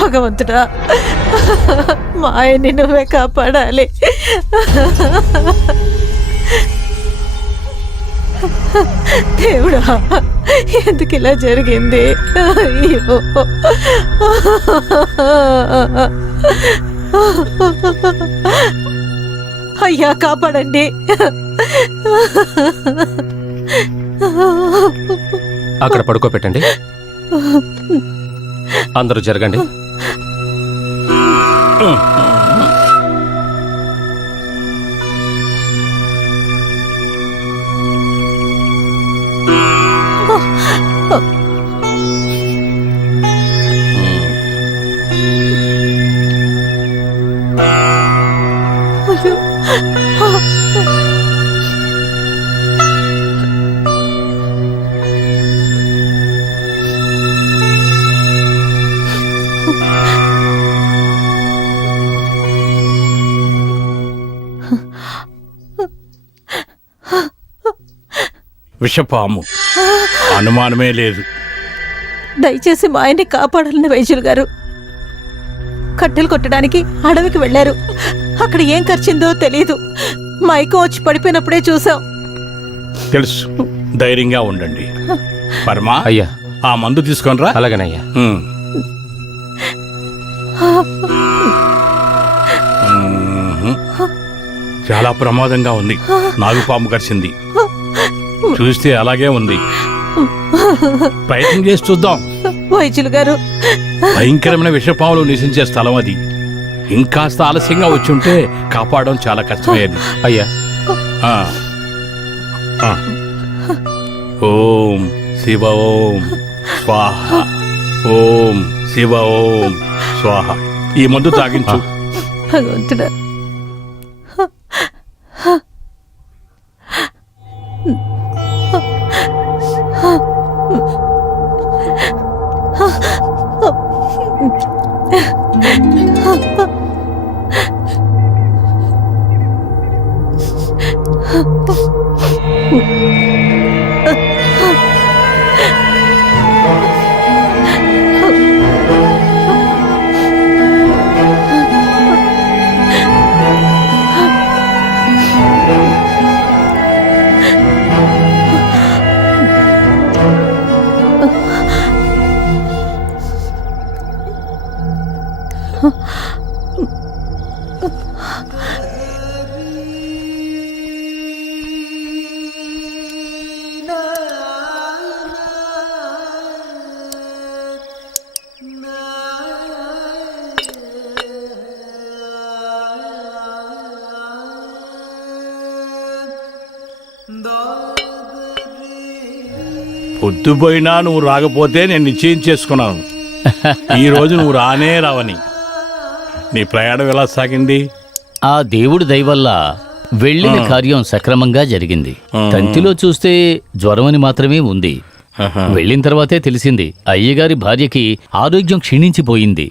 భగవంతుడా, మా ఆయన్ని నువ్వే కాపాడాలి. దేవుడా, ఎందుకు ఇలా జరిగింది? అయ్యో, అయ్యా కాపాడండి. అక్కడ పడుకోబెట్టండి. అందరూ జరగండి. విషపాము, అనుమానమే లేదు. దయచేసి మా ఆయన్ని కాపాడాలని వైద్యులు గారు. కట్టెలు కొట్టడానికి అడవికి వెళ్లారు. అక్కడ ఏం ఖర్చిందో తెలీదు. మైకం వచ్చి పడిపోయినప్పుడే చూసాం. తెలుసు, ధైర్యంగా ఉండండి. పరమా, అయ్యా ఆ మందు తీసుకొనిరా. అలాగేనయ్యా. చాలా ప్రమాదంగా ఉంది. నాగుపాము కరిచింది. చూస్తే అలాగే ఉంది. ప్రయత్నం చేసి చూద్దాం. వైద్యులు గారు, భయంకరమైన విషపాములు నివసించే స్థలం అది. ఇంకాస్త ఆలస్యంగా వచ్చి ఉంటే కాపాడడం చాలా కష్టమయ్యేది. అయ్యా, ఓం శివ ఓం స్వాహ, ఓం శివ ఓం స్వాహ. ఈ మందు తాగించు. భగవంతుడా, పొద్దుపోయినా నువ్వు రాకపోతే నేను నిశ్చయం చేసుకున్నాను. ఈ రోజు నువ్వు రానే రావని. నీ ప్రయాణం ఎలా సాగింది? ఆ దేవుడి దయవల్ల వెళ్ళిన కార్యం సక్రమంగా జరిగింది. తంతిలో చూస్తే జ్వరమని మాత్రమే ఉంది. వెళ్ళిన తర్వాతే తెలిసింది అయ్యగారి భార్యకి ఆరోగ్యం క్షీణించిపోయింది.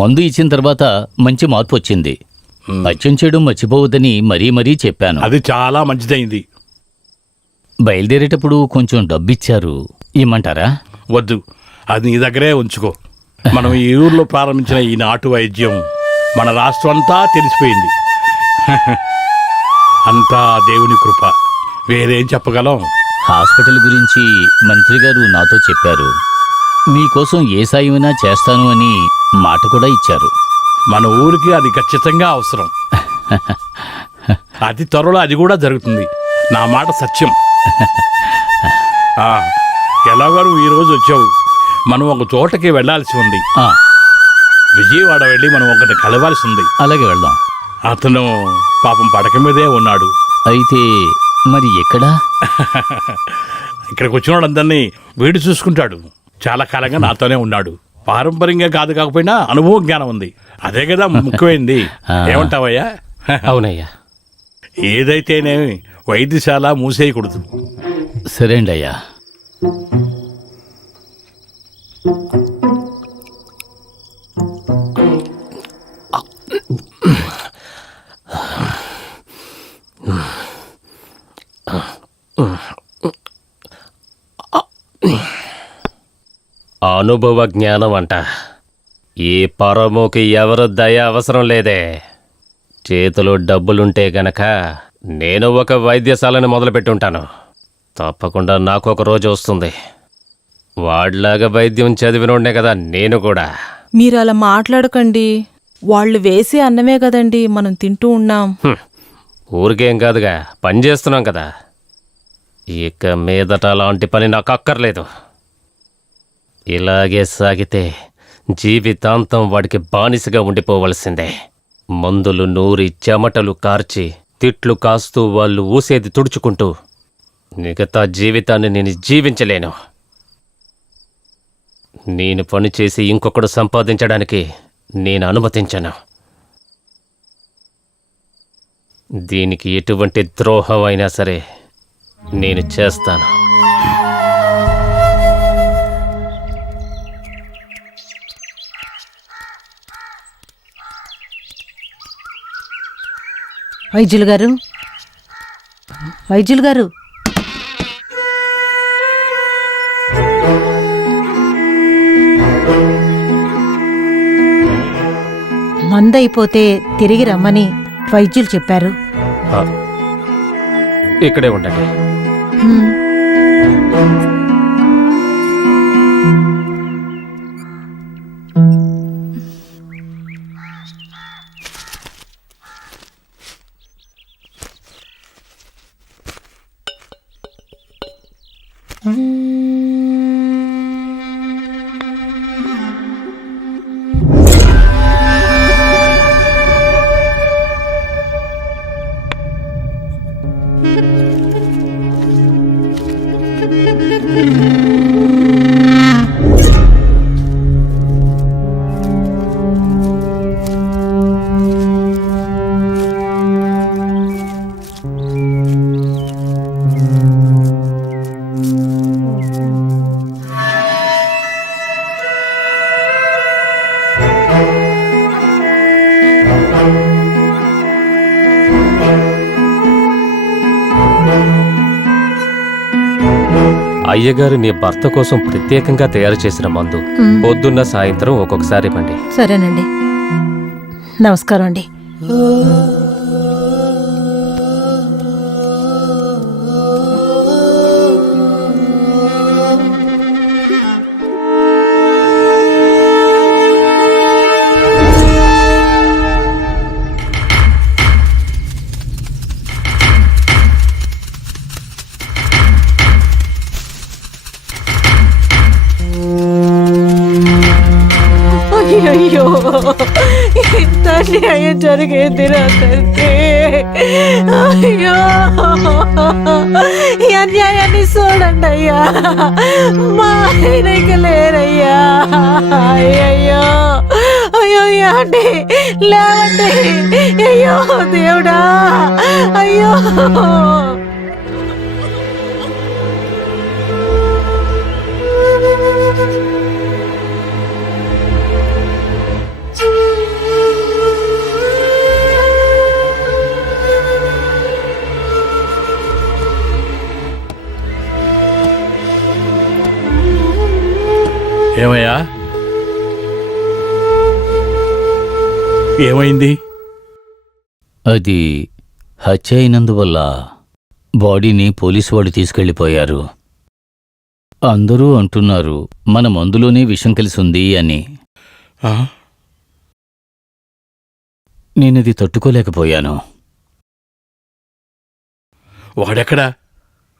మందు ఇచ్చిన తర్వాత మంచి మార్పు వచ్చింది. పచ్చం చేయడం మర్చిపోవద్దని మరీ మరీ చెప్పాను. అది చాలా మంచిదైంది. బయలుదేరేటప్పుడు కొంచెం డబ్బిచ్చారు, ఇమ్మంటారా? వద్దు, అది నీ దగ్గరే ఉంచుకో. మనం ఈ ఊర్లో ప్రారంభించిన ఈ నాటు వైద్యం మన రాష్ట్రం అంతా తెలిసిపోయింది. అంతా దేవుని కృప, వేరేం చెప్పగలం? హాస్పిటల్ గురించి మంత్రి గారు నాతో చెప్పారు. మీకోసం ఏ సాయమైనా చేస్తాను అని మాట కూడా ఇచ్చారు. మన ఊరికి అది ఖచ్చితంగా అవసరం. అతి త్వరలో అది కూడా జరుగుతుంది. నా మాట సత్యం. ఎలాగారు ఈరోజు వచ్చావు. మనం ఒక చోటకి వెళ్లాల్సి ఉంది. విజయవాడ వెళ్ళి మనం ఒకటి కలవాల్సి ఉంది. అలాగే వెళ్దాం. అతను పాపం పడక మీదే ఉన్నాడు. అయితే మరి ఎక్కడా? ఇక్కడికి వచ్చిన వాళ్ళందరినీ వీడు చూసుకుంటాడు. చాలా కాలంగా నాతోనే ఉన్నాడు. పారంపర్యంగా కాకపోయినా అనుభవ జ్ఞానం ఉంది. అదే కదా ముఖ్యమైంది. ఏమంటావయ్యా? అవునయ్యా. ఏదైతేనేమి వైద్యశాల మూసేయకూడదు. సరేండి అయ్యా. అనుభవ జ్ఞానం అంట. ఈ పరముకి ఎవరు దయ అవసరం లేదే. చేతిలో డబ్బులుంటే గనక నేను ఒక వైద్యశాలను మొదలుపెట్టుంటాను. తప్పకుండా నాకు ఒక రోజు వస్తుంది. వాడిలాగా వైద్యం చదివినోడ్నే కదా నేను కూడా. మీరు అలా మాట్లాడకండి. వాళ్ళు వేసే అన్నమే కదండి మనం తింటూ ఉన్నాం. ఊరికేం కాదుగా, పని చేస్తున్నాం కదా. ఇక మీదట అలాంటి పని నాకు అక్కర్లేదు. ఇలాగే సాగితే జీవితాంతం వాడికి బానిసగా ఉండిపోవలసిందే. మందులు నూరి చెమటలు కార్చి తిట్లు కాస్తూ వాళ్ళు ఊసేది తుడుచుకుంటూ మిగతా జీవితాన్ని నేను జీవించలేను. నేను పని చేసి ఇంకొకడు సంపాదించడానికి నేను అనుమతించను. దీనికి ఎటువంటి ద్రోహం అయినా సరే నేను చేస్తాను. వైద్యులు గారు, వైద్యులు గారు, మందైపోతే తిరిగి రమ్మని వైద్యులు చెప్పారు. ఆ, ఇక్కడే ఉండండి. హ్మ్. అయ్యగారు నీ భర్త కోసం ప్రత్యేకంగా తయారు చేసిన మందు పొద్దున్న సాయంత్రం ఒక్కొక్కసారి ఇవ్వండి. సరేనండి. నమస్కారం అండి. అయ్యో, ఇంత అన్యాయం జరిగేది నా తండ్రి. అయ్యో, ఈ అన్యాయాన్ని చూడండి అయ్యా. మా ఆయనకి లేరయ్యా. అయ్యో అయ్యో, అండి లేవండి. అయ్యో దేవుడా, అయ్యో. ఏమయ్యా, ఏమైంది? అది హత్య అయినందువల్ల బాడీని పోలీసు వాళ్ళు తీసుకెళ్ళిపోయారు. అందరూ అంటున్నారు మన మందులోనే విషం కలిసుంది అని. ఆ? నేనది తట్టుకోలేకపోయాను. వాడెక్కడా?